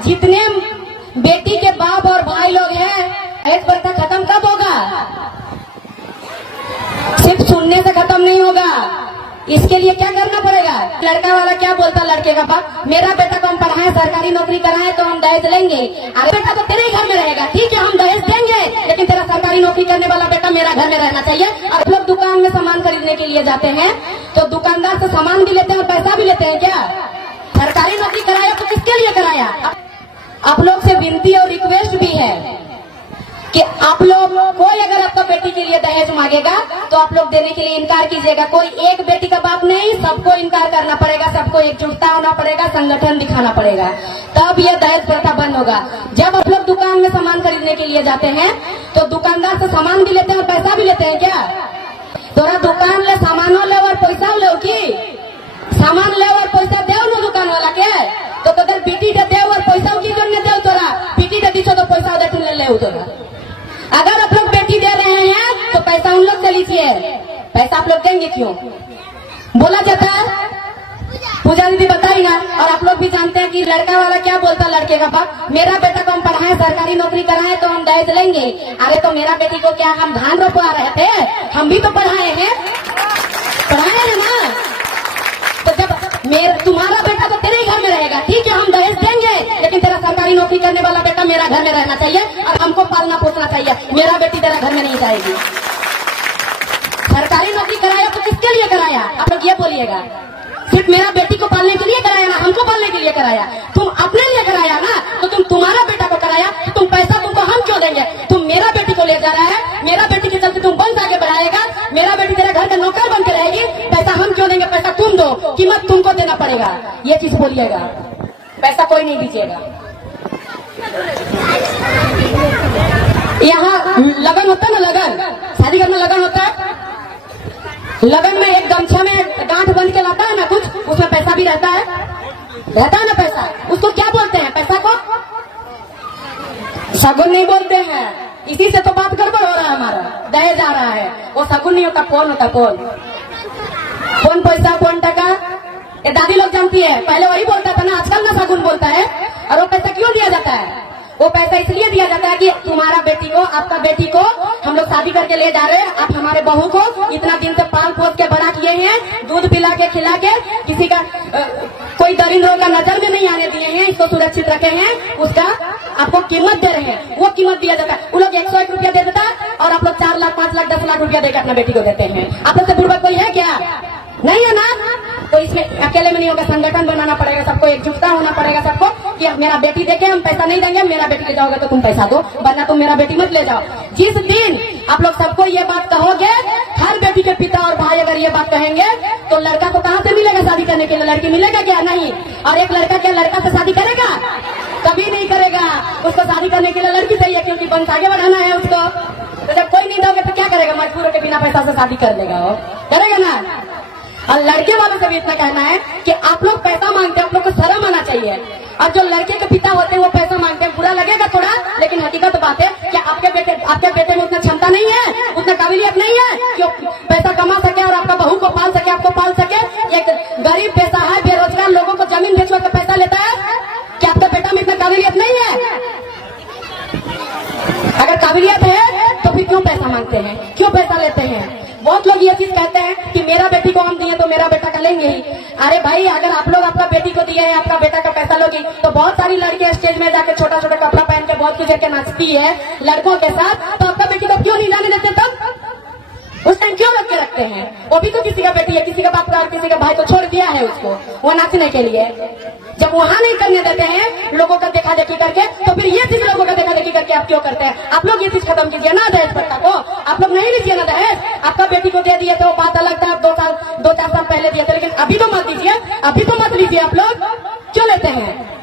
जितने बेटी के बाप और भाई लोग हैं, दहेज प्रथा खत्म कब होगा? सिर्फ सुनने से खत्म नहीं होगा, इसके लिए क्या करना पड़ेगा? लड़का वाला क्या बोलता लड़के का बाप, मेरा बेटा को हम पढ़ाएं, सरकारी नौकरी कराएं तो हम दहेज लेंगे। अरे बेटा तो तेरे ही घर में रहेगा, ठीक है हम दहेज देंगे, लेकिन तेरा सरकारी नौकरी करने वाला बेटा मेरा घर में रहना चाहिए। आप लोग दुकान में सामान खरीदने के लिए जाते हैं तो दुकानदार से सामान भी लेते हैं और पैसा भी लेते हैं क्या? सरकारी नौकरी कराया तो किसके लिए कराया? आप लोग से विनती और रिक्वेस्ट भी है कि आप लोग, कोई अगर आपका बेटी के लिए दहेज मांगेगा तो आप लोग देने के लिए इनकार कीजिएगा। कोई एक बेटी का बाप नहीं, सबको इनकार करना पड़ेगा, सबको एकजुटता होना पड़ेगा, संगठन दिखाना पड़ेगा, तब यह दहेज प्रथा बंद होगा। जब आप लोग दुकान में सामान खरीदने के लिए जाते हैं तो दुकानदार से सामान भी लेते हैं और पैसा भी लेते हैं क्या? तोरा दुकान ले सामानो ले और पैसा ले की सामान ले और पैसा दे ना दुकान वाला के, तो कदर बेटी दे और पैसा की जो दे तोरा बेटी दे तो पैसा दे तू ले तोरा। अगर आप लोग बेटी दे रहे हैं तो पैसा उन लोग से लीजिए, पैसा आप लोग देंगे क्यों? बोला जाता है, पूजा दीदी बताई ना। और आप लोग भी जानते हैं कि लड़का वाला क्या बोलता लड़के का बाप, मेरा बेटा को हम पढ़ाएं, सरकारी नौकरी कराएं तो हम दहेज लेंगे। अरे तो मेरा बेटी को क्या हम धान रोपवा रहे थे? हम भी तो पढ़ाए हैं, पढ़ाए हैं ना। तो जब तुम्हारा बेटा तो तेरे ही घर में रहेगा, ठीक है हम दहेज देंगे, लेकिन तेरा सरकारी नौकरी करने वाला बेटा मेरा घर में रहना चाहिए और हमको पालना पोसना चाहिए। मेरा बेटी तेरा घर में नहीं जाएगी। सरकारी नौकरी कराया तो किसके लिए कराया? आप लोग ये बोलिएगा, सिर्फ मेरा बेटी को पालने के लिए कराया ना, हमको पालने के लिए कराया? तुम अपने लिए कराया ना, तो तुम तुम्हारा बेटा को कराया तो तुम पैसा तुमको हम क्यों देंगे? तुम मेरा बेटी को ले जा रहा है, मेरा बेटी के चलते तुम वंश आगे बढ़ाएगा, मेरा बेटी तेरा घर का नौकर बन के रहेगी, पैसा हम क्यों देंगे? पैसा तुम दो, कीमत तुमको देना पड़ेगा, ये चीज बोलिएगा। पैसा कोई नहीं दीजिएगा। यहाँ लगन होता है ना, लगन शादी घर में लगन होता है, लगन में एक गमछा में गांठ बन के लाता है ना कुछ, उसमें पैसा भी रहता है ना पैसा। उसको क्या बोलते हैं? पैसा को शगुन नहीं बोलते हैं। इसी से तो बात गड़बड़ हो रहा है, हमारा दहेज आ रहा है, वो शगुन नहीं होता, फोन होता, फोन पैसा, फोन टका। ये दादी लोग जानती है, पहले वही बोलता था ना, आजकल ना शगुन बोलता है। और वो पैसा क्यों दिया जाता है? वो पैसा इसलिए दिया जाता है कि तुम्हारा बेटी को, आपका बेटी को हम लोग शादी करके ले जा रहे हैं, आप हमारे बहू को इतना दिन से पाल पोस के बड़ा किए हैं, दूध पिला के खिला के, किसी का कोई दरिंद्रों का नजर में नहीं आने दिए हैं, इसको सुरक्षित रखे हैं, उसका आपको कीमत दे रहे हैं, वो कीमत दिया जाता है। वो लोग 101 रुपया दे देता है और आप लोग 4 लाख 5 लाख 10 लाख रुपया देकर अपना बेटी को देते हैं। आप लोग से पूर्वक कोई है क्या? नहीं है ना। तो इसमें अकेले में नहीं होगा, संगठन बनाना पड़ेगा, सबको एकजुटता होना पड़ेगा, सबको कि मेरा बेटी देके हम पैसा नहीं देंगे, मेरा बेटी ले जाओगे तो तुम पैसा दो, वरना तुम मेरा बेटी मत ले जाओ। जिस दिन आप लोग सबको ये बात कहोगे, हर बेटी के पिता और भाई अगर ये बात कहेंगे, तो लड़का को कहाँ से मिलेगा शादी करने के लिए? लड़की मिलेगा क्या? नहीं। और एक लड़का क्या लड़का से शादी करेगा? कभी नहीं करेगा। उसको शादी करने के लिए लड़की चाहिए, क्योंकि वंश आगे बढ़ाना है उसको। तो जब कोई नहीं दोगे तो क्या करेगा? मजबूर के बिना पैसा से शादी कर लेगा, वो करेगा ना। और लड़के वालों से भी इतना कहना है कि आप लोग पैसा मांगते हैं, आप लोग को शर्म आना चाहिए। और जो लड़के के पिता होते हैं वो पैसा मांगते हैं, बुरा लगेगा थोड़ा, लेकिन हकीकत बात है कि आपके बेटे में उतना क्षमता नहीं है, उतना काबिलियत नहीं है कि पैसा कमा सके और आपका बहू को पाल सके, आपको पाल सके। एक गरीब पैसा है, बेरोजगार लोगों को जमीन बेचवा के पैसा लेता है, कि आपका बेटा में इतना काबिलियत नहीं है? अगर काबिलियत है तो फिर क्यों पैसा मांगते हैं, क्यों पैसा लेते हैं? बहुत लोग ये चीज कहते हैं कि मेरा बेटी को हम दिए तो मेरा बेटा का लेंगे ही। अरे भाई, अगर आप लोग आपका बेटी को दिए हैं, आपका बेटा का पैसा लोगी, तो बहुत सारी लड़कियां स्टेज में जाके छोटा छोटा कपड़ा पहन के बहुत कुछ करके नाचती है लड़कों के साथ, तो आपका बेटी को क्यों नहीं जाने देते? तब उस टाइम क्यों रख के रखते हैं? वो भी तो किसी का बेटी है, किसी का बाप का और किसी का भाई को छोड़ दिया है उसको वो नाचने के लिए। जब वहां नहीं करने देते हैं लोगों का देखा देखी करके, तो फिर ये चीज लोगों का देखा देखी करके आप क्यों करते हैं? आप लोग ये चीज खत्म कीजिए ना, दहेज प्रथा को आप लोग नहीं लीजिए ना दहेज। आपका बेटी को दे दिए तो बात अलग था, 2-4 साल पहले दिए थे, लेकिन अभी तो मत दीजिए, अभी तो मत लीजिए। आप लोग क्यों लेते हैं?